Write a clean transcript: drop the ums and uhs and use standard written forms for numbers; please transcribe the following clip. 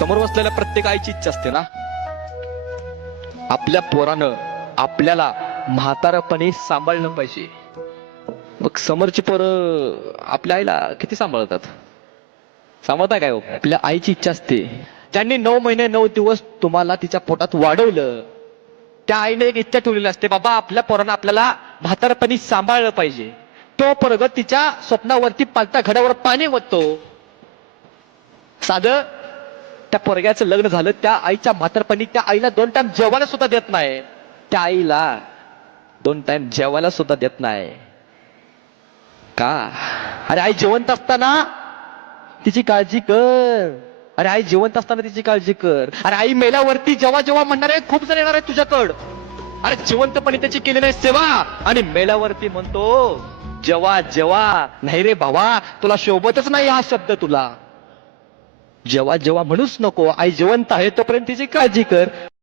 समोर बसलेल्या प्रत्येक आईची इच्छा असते ना, आपल्या पोरानं आपल्याला म्हातारपणी सांभाळलं पाहिजे. मग समोरची पोरं आपल्या आईला किती सांभाळतात? सांभाळताय काय हो? आपल्या आईची इच्छा असते, त्यांनी 9 महिने 9 दिवस तुम्हाला तिच्या पोटात वाढवलं, त्या आईने एक इच्छा ठेवलेली असते, बाबा आपल्या पोरानं आपल्याला म्हातारपणी सांभाळलं पाहिजे. तो पोरग तिच्या स्वप्नावरती पालत्या घड्यावर पाणी ओततो. साधं त्या पोरग्याचं लग्न झालं, त्या आईच्या म्हातारपणी त्या आईला 2 टाइम जेवायला सुद्धा देत नाही. त्या आईला 2 टाइम जेवायला सुद्धा देत नाही का? अरे आई जिवंत असताना तिची काळजी कर. अरे आई जिवंत असताना तिची काळजी कर. अरे आई मेल्यावरती जेव्हा जेव्हा म्हणणार आहे, खूप जण येणार आहे तुझ्याकड. अरे जिवंतपणी त्याची केली नाही सेवा, आणि मेल्यावरती म्हणतो जेव्हा जेव्हा. नाही रे भावा, तुला शोभतच नाही हा शब्द. तुला जेव्हा जेव्हा म्हणूच नको. आई जिवंत आहे तोपर्यंत तिची काळजी कर.